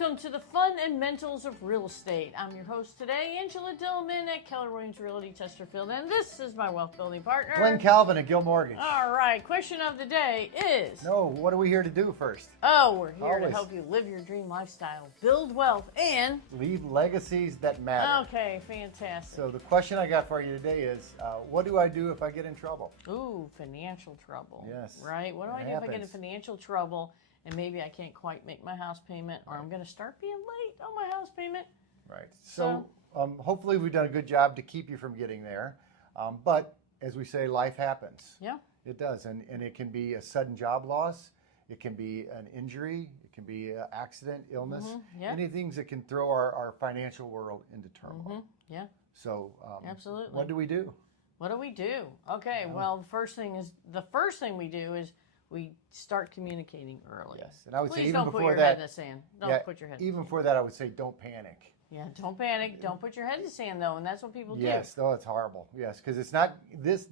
Welcome to the fun and mentals of real estate. I'm your host today, Angela Dillmon at Keller Williams Realty Chesterfield, and this is my wealth building partner, Glen Calvin at Gill Mortgage. All right, question of the day is... No, what are we here to do first? Oh, we're here Always. to help you live your dream lifestyle, build wealth, and... Leave legacies that matter. Okay, fantastic. So the question I got for you today is, what do I do if I get in trouble? Ooh, financial trouble. Yes. Right? What do I do if I get in financial trouble and maybe I can't quite make my house payment, or I'm going to start being late on my house payment? Right. So hopefully we've done a good job to keep you from getting there. But as we say, life happens. Yeah. It does. And it can be a sudden job loss. It can be an injury. It can be an accident, illness. Yeah. Any things that can throw our financial world into turmoil. Yeah. So Absolutely. What do we do? What do we do? Okay, well, the first thing we do is we start communicating early. Yes, and I would say Please even don't before put your that, head in the sand. Don't put your head. Even before that, I would say don't panic. Yeah, don't panic. Don't put your head in the sand though, and that's what people do. Yes, though it's horrible. Yes, because it's not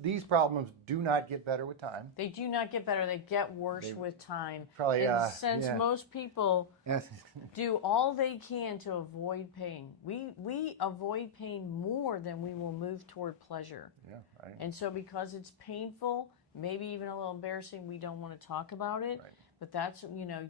These problems do not get better with time. They do not get better. They get worse with time. Probably, and since most people do all they can to avoid pain, we avoid pain more than we will move toward pleasure. Yeah, right. And so because it's painful, maybe even a little embarrassing, we don't want to talk about it. Right. But that's,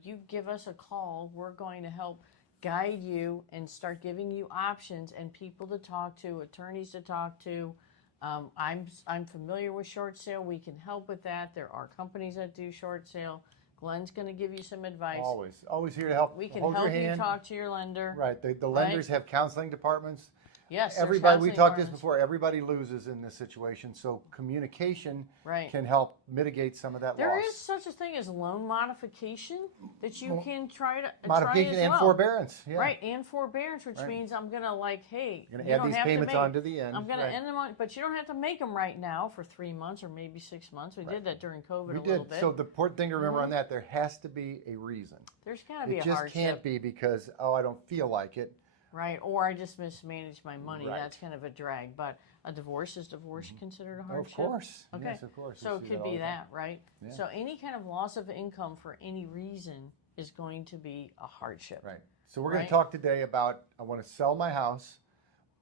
you give us a call, we're going to help guide you and start giving you options and people to talk to, attorneys to talk to. I'm familiar with short sale. We can help with that. There are companies that do short sale. Glenn's going to give you some advice. Always here to help. We can hold help your you hand. talk to your lender. Right. The lenders have counseling departments. Yes, there's everybody. We counseling talked this departments. before. Everybody loses in this situation. So communication Right. can help mitigate some of that There loss. is such a thing as loan modification that you can try to Modification try as and well. forbearance. Yeah. Right, and forbearance, which means I'm going to hey, You're going you to add don't these have payments to make, on to the end. I'm going Right. to end them on, but you don't have to make them right now for 3 months or maybe 6 months. We did that during COVID We a little did. bit. So the important thing to remember on that, there has to be a reason. There's got to be It a just hardship. can't be because, I don't feel like it. Right, or I just mismanaged my money. Right. That's kind of a drag. But a divorce, is divorce considered a hardship? Of course. Okay. Yes, of course. So We it see could all be the time. that, right? Yeah. So any kind of loss of income for any reason is going to be a hardship. Right. So we're going Right. to talk today about, I want to sell my house,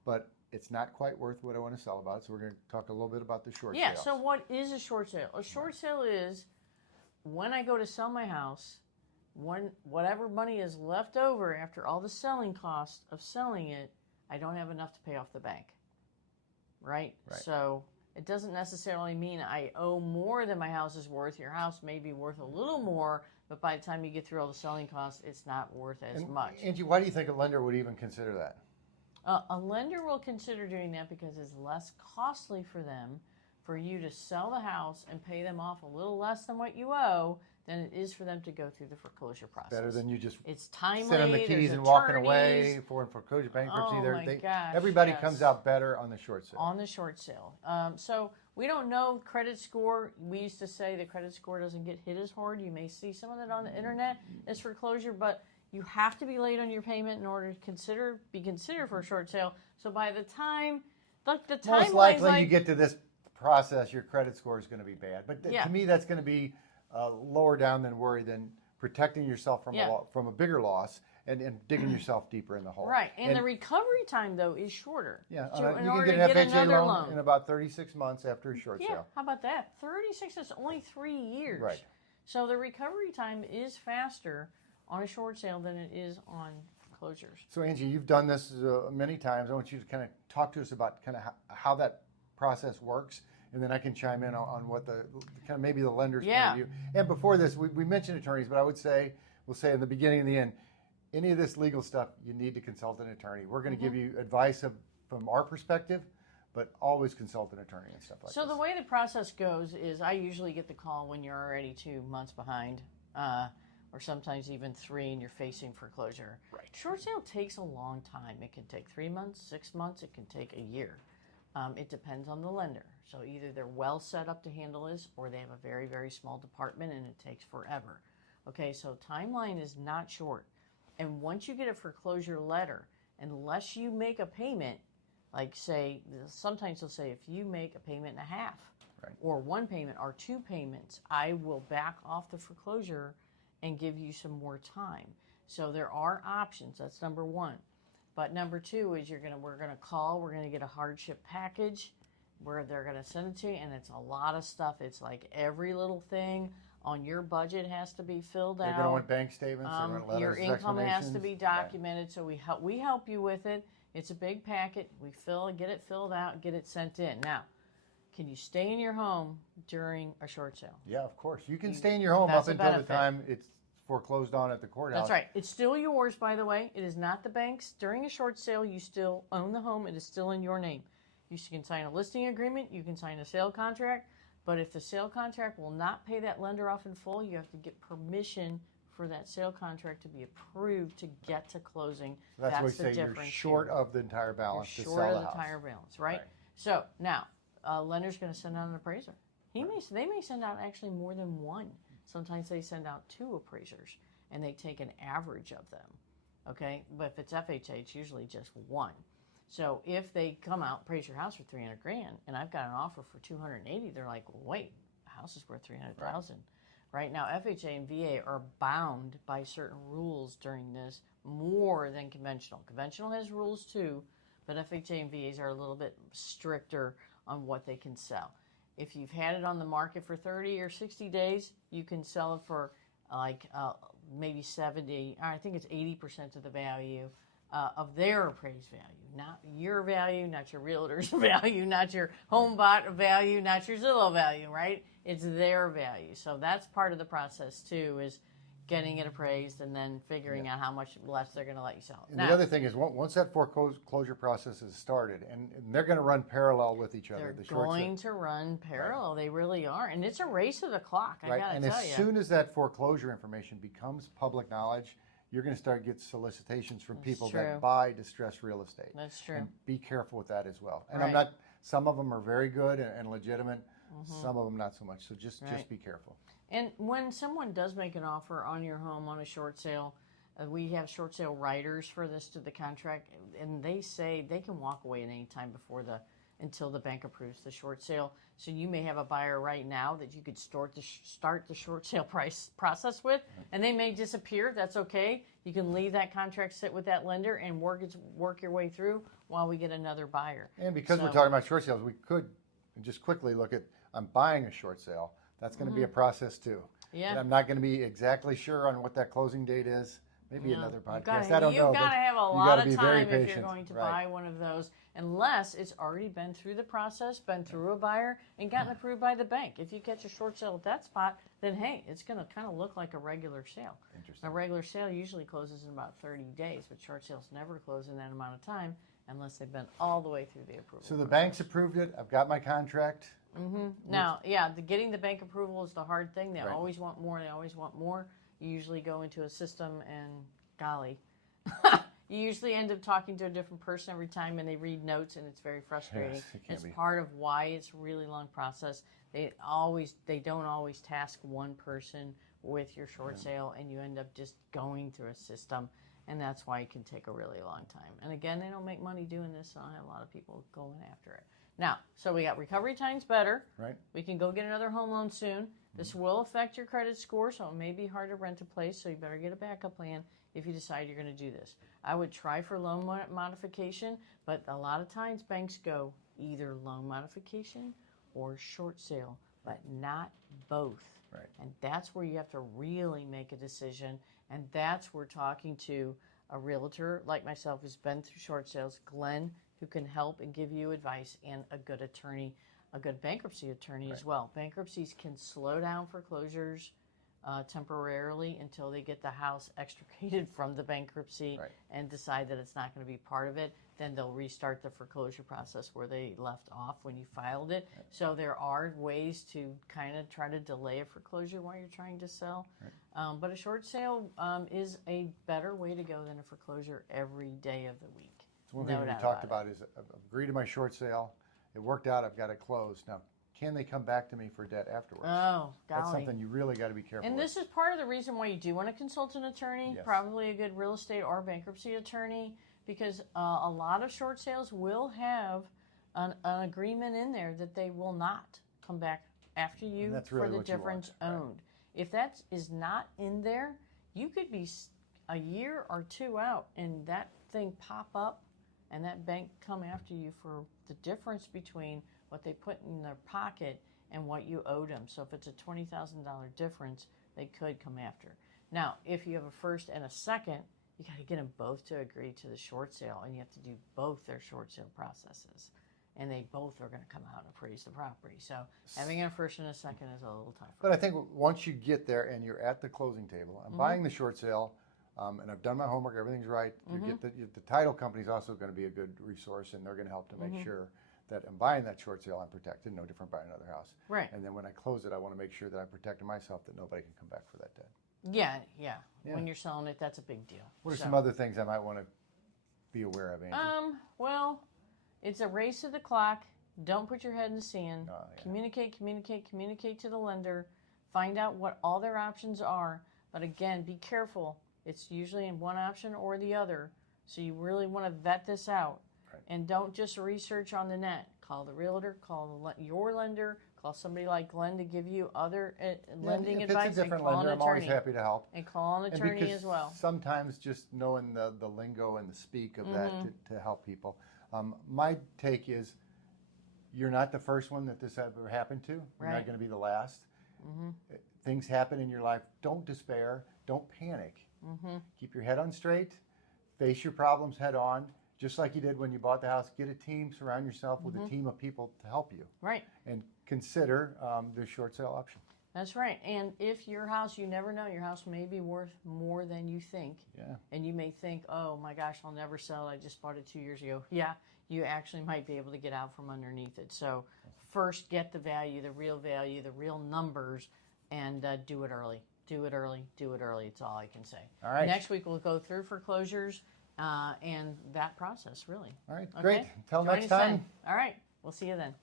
but it's not quite worth what I want to sell about. So we're going to talk a little bit about the short Yeah, sales. so what is a short sale? A short sale is when I go to sell my house, whatever money is left over after all the selling costs of selling it, I don't have enough to pay off the bank. Right? So it doesn't necessarily mean I owe more than my house is worth. Your house may be worth a little more, but by the time you get through all the selling costs, it's not worth as much. Angie, why do you think a lender would even consider that? A lender will consider doing that because it's less costly for them for you to sell the house and pay them off a little less than what you owe than it is for them to go through the foreclosure process. Better than you just it's timely. send them the keys there's and walking attorneys. away for foreclosure, bankruptcy. Oh my gosh, everybody yes. comes out better on the short sale. On the short sale. So we don't know credit score. We used to say the credit score doesn't get hit as hard. You may see some of that on the internet as foreclosure, but you have to be late on your payment in order to be considered for a short sale. So by the time, the timeline, Most likely you get to this process, your credit score is going to be bad. But to me, that's going to be lower down than worry than protecting yourself from a bigger loss and digging yourself deeper in the hole. Right, and the recovery time, though, is shorter. Yeah, So you in can order get to an get FHA another loan in about 36 months after a short Yeah, sale. how about that? 36 is only 3 years. Right. So the recovery time is faster on a short sale than it is on foreclosures. So Angie, you've done this many times. I want you to kind of talk to us about kind of how that process works, and then I can chime in on what the kind of maybe the lender's point of view. And before this, we mentioned attorneys, but I would say, we'll say in the beginning and the end, any of this legal stuff, you need to consult an attorney. We're going to give you advice from our perspective, but always consult an attorney and stuff like that. So the way the process goes is I usually get the call when you're already 2 months behind, or sometimes even 3 and you're facing foreclosure. Right. Short sale takes a long time. It can take 3 months, 6 months, it can take a year. It depends on the lender. So either they're well set up to handle this or they have a very, very small department and it takes forever. Okay, so timeline is not short. And once you get a foreclosure letter, unless you make a payment, like say, sometimes they'll say if you make a payment and a half, or 1 payment or 2 payments, I will back off the foreclosure and give you some more time. So there are options. That's number one. But number two is we're going to get a hardship package where they're going to send it to you, and it's a lot of stuff. It's like every little thing on your budget has to be filled out. They're going to want bank statements. They're going to letters, your income has to be documented. Right. So we help you with it. It's a big packet. We get it filled out, get it sent in. Now, can you stay in your home during a short sale? Yeah, of course. You can stay in your home up until the time it's foreclosed on at the courthouse. That's right. It's still yours, by the way. It is not the bank's. During a short sale, you still own the home. It is still in your name. You can sign a listing agreement. You can sign a sale contract. But if the sale contract will not pay that lender off in full, you have to get permission for that sale contract to be approved to get to closing. So that's what we say you're short of the entire balance to sell the house. Short of the entire balance, right? So now, lender's going to send out an appraiser. They may send out actually more than one. Sometimes they send out 2 appraisers, and they take an average of them, okay? But if it's FHA, it's usually just 1. So if they come out, appraise your house for $300,000, and I've got an offer for $280,000, they're like, well, wait, the house is worth $300,000. Right now, FHA and VA are bound by certain rules during this more than conventional. Conventional has rules too, but FHA and VAs are a little bit stricter on what they can sell. If you've had it on the market for 30 or 60 days, you can sell it for maybe 70, I think it's 80% of the value of their appraised value. Not your value, not your realtor's value, not your HomeBot value, not your Zillow value, right? It's their value. So that's part of the process too, is getting it appraised and then figuring out how much less they're going to let you sell it. And the other thing is, once that foreclosure process is started, and they're going to run parallel with each other. They're going to run parallel. Right. They really are. And it's a race of the clock, I got to tell you. And as soon as that foreclosure information becomes public knowledge, you're going to start to get solicitations from people that buy distressed real estate. That's true. And be careful with that as well. And some of them are very good and legitimate. Some of them not so much. So just be careful. And when someone does make an offer on your home on a short sale, we have short sale writers for this to the contract, and they say they can walk away at any time until the bank approves the short sale. So you may have a buyer right now that you could start the short sale price process with, and they may disappear. That's okay. You can leave that contract sit with that lender and work your way through while we get another buyer. And because we're talking about short sales, we could just quickly look at, I'm buying a short sale. That's going to be a process too. Yeah. And I'm not going to be exactly sure on what that closing date is. Maybe another podcast. You've got to have a lot of time if you're going to buy one of those, unless it's already been through the process, been through a buyer, and gotten approved by the bank. If you catch a short sale at that spot, then hey, it's going to kind of look like a regular sale. Interesting. A regular sale usually closes in about 30 days, but short sales never close in that amount of time unless they've been all the way through the approval. So the bank's approved it. I've got my contract. Now, getting the bank approval is the hard thing. They always want more. They always want more. You usually go into a system and, golly, you usually end up talking to a different person every time, and they read notes, and it's very frustrating. Yes, it's part of why it's a really long process. They don't always task one person with your short sale, and you end up just going through a system, and that's why it can take a really long time. And again, they don't make money doing this, so I have a lot of people going after it. Now, so we got recovery times better. Right. We can go get another home loan soon. This will affect your credit score, so it may be hard to rent a place, so you better get a backup plan if you decide you're going to do this. I would try for loan modification, but a lot of times banks go either loan modification or short sale, but not both. Right. And that's where you have to really make a decision, and that's where talking to a realtor like myself who's been through short sales, Glenn, who can help and give you advice, and a good attorney, a good bankruptcy attorney as well. Bankruptcies can slow down foreclosures temporarily until they get the house extricated from the bankruptcy and decide that it's not going to be part of it. Then they'll restart the foreclosure process where they left off when you filed it. So there are ways to kind of try to delay a foreclosure while you're trying to sell. But a short sale is a better way to go than a foreclosure every day of the week. So one thing we talked about is I've agreed to my short sale. It worked out. I've got it closed. Now, can they come back to me for debt afterwards? Oh, golly. That's something you really got to be careful with. This is part of the reason why you do want to consult an attorney, probably a good real estate or bankruptcy attorney, because a lot of short sales will have an agreement in there that they will not come back after you really for the difference owned. If that is not in there, you could be a year or two out and that thing pop up and that bank come after you for the difference between what they put in their pocket and what you owed them. So if it's a $20,000 difference, they could come after. Now, if you have a first and a second, you got to get them both to agree to the short sale, and you have to do both their short sale processes. And they both are going to come out and appraise the property. So having a first and a second is a little tougher. But I think once you get there and you're at the closing table, I'm buying the short sale, and I've done my homework, everything's right. You get the title company's also going to be a good resource, and they're going to help to make sure that I'm buying that short sale, I'm protected, no different buying another house. Right. And then when I close it, I want to make sure that I'm protecting myself, that nobody can come back for that debt. Yeah. When you're selling it, that's a big deal. What are some other things I might want to be aware of, Angie? Well, it's a race to the clock. Don't put your head in the sand. Oh, yeah. Communicate to the lender. Find out what all their options are. But again, be careful. It's usually in one option or the other. So you really want to vet this out. Right. And don't just research on the net. Call the realtor, call your lender, call somebody like Glenn to give you other lending advice. If it's a different and call lender, an I'm always attorney. happy to help. And call an attorney as well. Sometimes just knowing the lingo and the speak of that to help people. My take is, you're not the first one that this ever happened to. You're not going to be the last. Things happen in your life. Don't despair. Don't panic. Keep your head on straight. Face your problems head on. Just like you did when you bought the house. Get a team. Surround yourself with a team of people to help you. Right. And consider the short sale option. That's right. And if your house, you never know, your house may be worth more than you think. Yeah. And you may think, oh my gosh, I'll never sell. I just bought it 2 years ago. Yeah, you actually might be able to get out from underneath it. So first get the value, the real numbers, and do it early. Do it early. It's all I can say. All right. Next week we'll go through foreclosures and that process, really. All right, Okay? great. Until Join next us time. then. All right. We'll see you then.